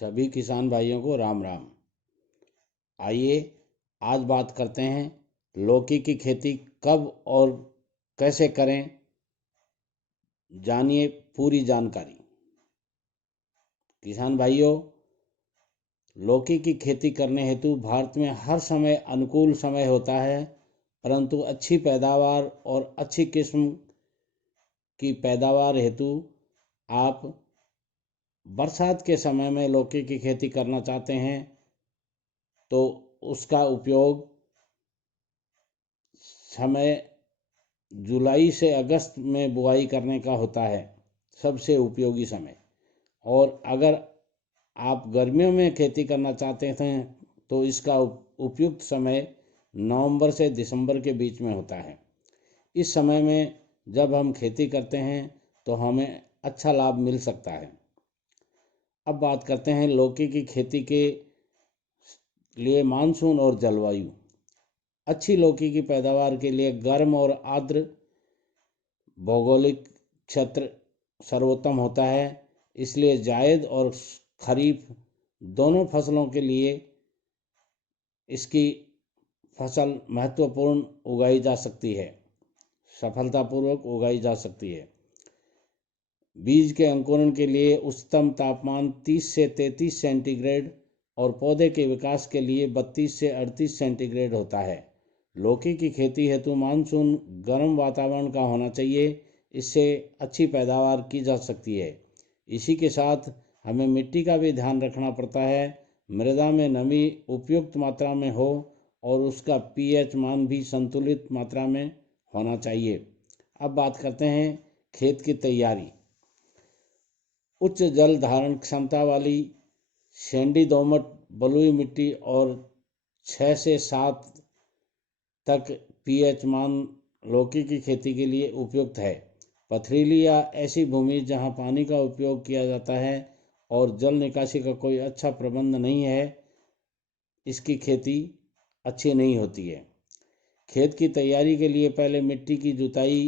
सभी किसान भाइयों को राम राम। आइए आज बात करते हैं लौकी की खेती कब और कैसे करें। जानिए पूरी जानकारी। किसान भाइयों, लौकी की खेती करने हेतु भारत में हर समय अनुकूल समय होता है, परंतु अच्छी पैदावार और अच्छी किस्म की पैदावार हेतु आप बरसात के समय में लौकी की खेती करना चाहते हैं तो उसका उपयोग समय जुलाई से अगस्त में बुआई करने का होता है, सबसे उपयोगी समय। और अगर आप गर्मियों में खेती करना चाहते हैं तो इसका उपयुक्त समय नवंबर से दिसंबर के बीच में होता है। इस समय में जब हम खेती करते हैं तो हमें अच्छा लाभ मिल सकता है। अब बात करते हैं लौकी की खेती के लिए मानसून और जलवायु। अच्छी लौकी की पैदावार के लिए गर्म और आर्द्र भौगोलिक क्षेत्र सर्वोत्तम होता है, इसलिए जायद और खरीफ दोनों फसलों के लिए इसकी फसल महत्वपूर्ण उगाई जा सकती है, सफलतापूर्वक उगाई जा सकती है। बीज के अंकुरण के लिए उच्चतम तापमान 30 से 33 सेंटीग्रेड और पौधे के विकास के लिए 32 से 38 सेंटीग्रेड होता है। लौकी की खेती हेतु मानसून गर्म वातावरण का होना चाहिए, इससे अच्छी पैदावार की जा सकती है। इसी के साथ हमें मिट्टी का भी ध्यान रखना पड़ता है, मृदा में नमी उपयुक्त मात्रा में हो और उसका पीएच मान भी संतुलित मात्रा में होना चाहिए। अब बात करते हैं खेत की तैयारी। उच्च जल धारण क्षमता वाली सैंडी दोमट बलुई मिट्टी और 6 से 7 तक पीएच मान लौकी की खेती के लिए उपयुक्त है। पथरीली या ऐसी भूमि जहां पानी का उपयोग किया जाता है और जल निकासी का कोई अच्छा प्रबंध नहीं है, इसकी खेती अच्छी नहीं होती है। खेत की तैयारी के लिए पहले मिट्टी की जुताई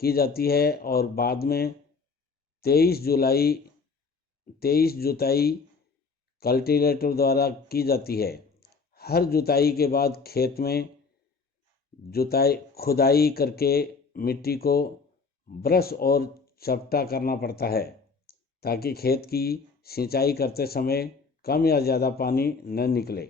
की जाती है और बाद में 23 जुताई कल्टीवेटर द्वारा की जाती है। हर जुताई के बाद खेत में खुदाई करके मिट्टी को ब्रश और चपटा करना पड़ता है, ताकि खेत की सिंचाई करते समय कम या ज़्यादा पानी न निकले।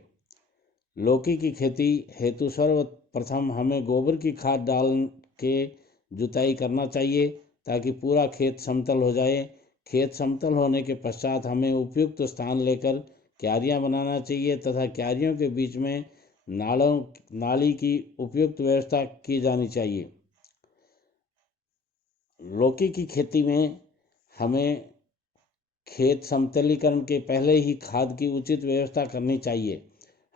लौकी की खेती हेतु सर्वप्रथम हमें गोबर की खाद डाल के जुताई करना चाहिए, ताकि पूरा खेत समतल हो जाए। खेत समतल होने के पश्चात हमें उपयुक्त स्थान लेकर क्यारियां बनाना चाहिए तथा क्यारियों के बीच में नाली की उपयुक्त व्यवस्था की जानी चाहिए। लौकी की खेती में हमें खेत समतलीकरण के पहले ही खाद की उचित व्यवस्था करनी चाहिए।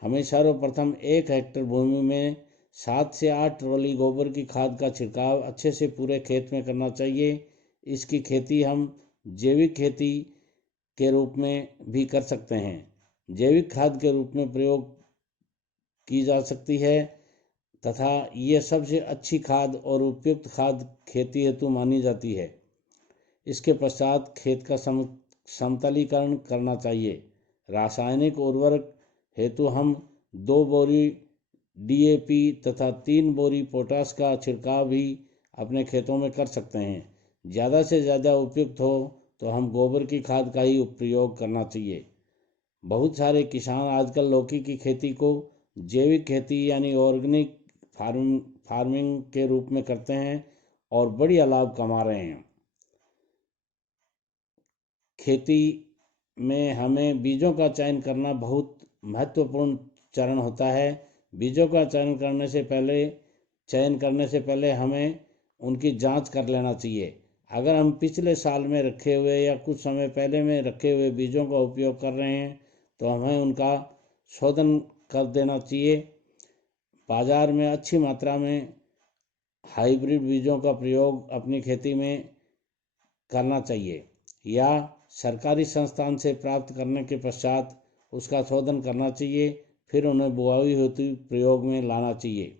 हमें सर्वप्रथम 1 हेक्टेयर भूमि में 7 से 8 ट्रॉली गोबर की खाद का छिड़काव अच्छे से पूरे खेत में करना चाहिए। इसकी खेती हम जैविक खेती के रूप में भी कर सकते हैं। जैविक खाद के रूप में प्रयोग की जा सकती है तथा ये सबसे अच्छी खाद और उपयुक्त खाद खेती हेतु मानी जाती है। इसके पश्चात खेत का समतलीकरण करना चाहिए। रासायनिक उर्वरक हेतु हम 2 बोरी डीएपी तथा 3 बोरी पोटास का छिड़काव भी अपने खेतों में कर सकते हैं। ज़्यादा से ज़्यादा उपयुक्त हो तो हम गोबर की खाद का ही प्रयोग करना चाहिए। बहुत सारे किसान आजकल लौकी की खेती को जैविक खेती यानी ऑर्गेनिक फार्मिंग के रूप में करते हैं और बढ़िया लाभ कमा रहे हैं। खेती में हमें बीजों का चयन करना बहुत महत्वपूर्ण चरण होता है। बीजों का चयन करने से पहले हमें उनकी जांच कर लेना चाहिए। अगर हम पिछले साल में रखे हुए या कुछ समय पहले में रखे हुए बीजों का उपयोग कर रहे हैं तो हमें उनका शोधन कर देना चाहिए। बाजार में अच्छी मात्रा में हाइब्रिड बीजों का प्रयोग अपनी खेती में करना चाहिए या सरकारी संस्थान से प्राप्त करने के पश्चात उसका शोधन करना चाहिए, फिर उन्हें बुआई हेतु प्रयोग में लाना चाहिए।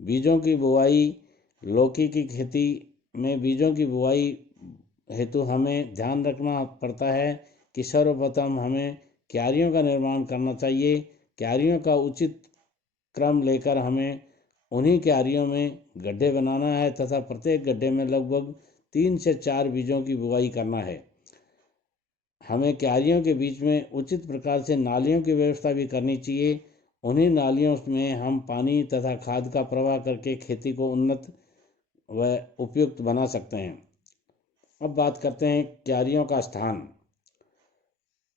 बीजों की बुआई। लौकी की खेती में बीजों की बुआई हेतु हमें ध्यान रखना पड़ता है कि सर्वप्रथम हमें क्यारियों का निर्माण करना चाहिए। क्यारियों का उचित क्रम लेकर हमें उन्हीं क्यारियों में गड्ढे बनाना है तथा प्रत्येक गड्ढे में लगभग 3 से 4 बीजों की बुआई करना है। हमें क्यारियों के बीच में उचित प्रकार से नालियों की व्यवस्था भी करनी चाहिए। उन्हीं नालियों में हम पानी तथा खाद का प्रवाह करके खेती को उन्नत व उपयुक्त बना सकते हैं। अब बात करते हैं क्यारियों का स्थान।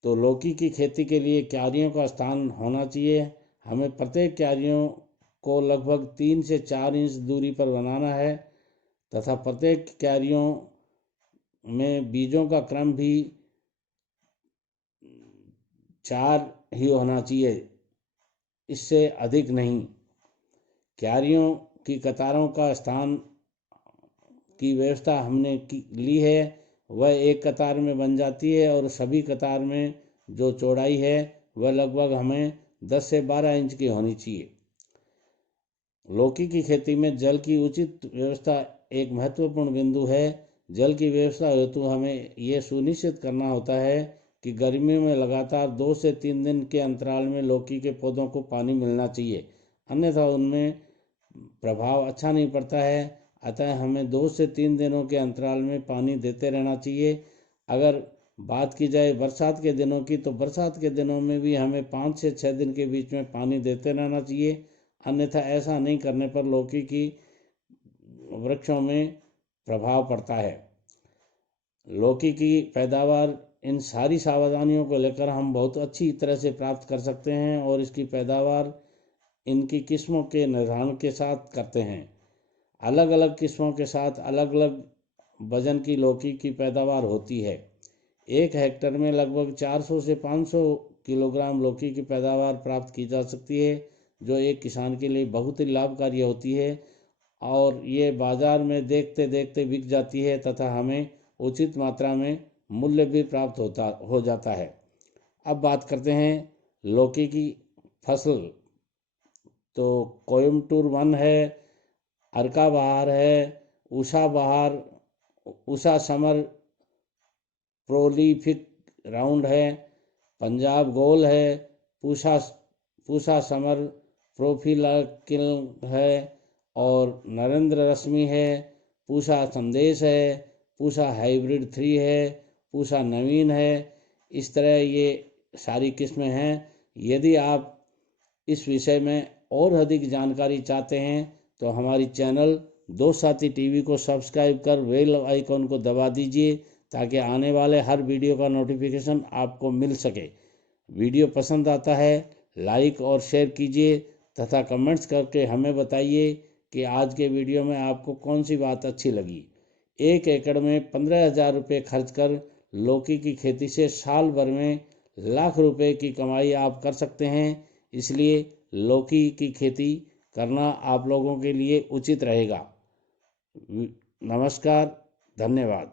तो लौकी की खेती के लिए क्यारियों का स्थान होना चाहिए। हमें प्रत्येक क्यारियों को लगभग 3 से 4 इंच दूरी पर बनाना है तथा प्रत्येक क्यारियों में बीजों का क्रम भी 4 ही होना चाहिए, इससे अधिक नहीं। क्यारियों की कतारों का स्थान की व्यवस्था हमने ली है, वह एक कतार में बन जाती है और सभी कतार में जो चौड़ाई है वह लगभग हमें 10 से 12 इंच की होनी चाहिए। लौकी की खेती में जल की उचित व्यवस्था एक महत्वपूर्ण बिंदु है। जल की व्यवस्था हेतु हमें ये सुनिश्चित करना होता है कि गर्मियों में लगातार 2 से 3 दिन के अंतराल में लौकी के पौधों को पानी मिलना चाहिए, अन्यथा उनमें प्रभाव अच्छा नहीं पड़ता है। अतः हमें 2 से 3 दिनों के अंतराल में पानी देते रहना चाहिए। अगर बात की जाए बरसात के दिनों की, तो बरसात के दिनों में भी हमें 5 से 6 दिन के बीच में पानी देते रहना चाहिए, अन्यथा ऐसा नहीं करने पर लौकी की वृक्षों में प्रभाव पड़ता है। लौकी की पैदावार इन सारी सावधानियों को लेकर हम बहुत अच्छी तरह से प्राप्त कर सकते हैं और इसकी पैदावार इनकी किस्मों के निर्धारण के साथ करते हैं। अलग अलग किस्मों के साथ अलग अलग वजन की लौकी की पैदावार होती है। 1 हेक्टेयर में लगभग 400 से 500 किलोग्राम लौकी की पैदावार प्राप्त की जा सकती है, जो एक किसान के लिए बहुत ही लाभकारी होती है और ये बाजार में देखते देखते बिक जाती है तथा हमें उचित मात्रा में मूल्य भी प्राप्त हो जाता है। अब बात करते हैं लौकी की फसल। तो कोयम्बटूर 1 है, अर्का बहार है, उषा बहार, उषा समर प्रोलीफिक राउंड है, पंजाब गोल है, पूषा समर प्रोफिलाकिल है और नरेंद्र रश्मि है, पूषा संदेश है, पूषा हाइब्रिड 3 है, पूषा नवीन है। इस तरह ये सारी किस्में हैं। यदि आप इस विषय में और अधिक जानकारी चाहते हैं तो हमारी चैनल दो साथी टीवी को सब्सक्राइब कर बेल आइकॉन को दबा दीजिए ताकि आने वाले हर वीडियो का नोटिफिकेशन आपको मिल सके। वीडियो पसंद आता है लाइक और शेयर कीजिए तथा कमेंट्स करके हमें बताइए कि आज के वीडियो में आपको कौन सी बात अच्छी लगी। 1 एकड़ में 15,000 रुपये खर्च कर लौकी की खेती से साल भर में लाख रुपए की कमाई आप कर सकते हैं। इसलिए लौकी की खेती करना आप लोगों के लिए उचित रहेगा। नमस्कार, धन्यवाद।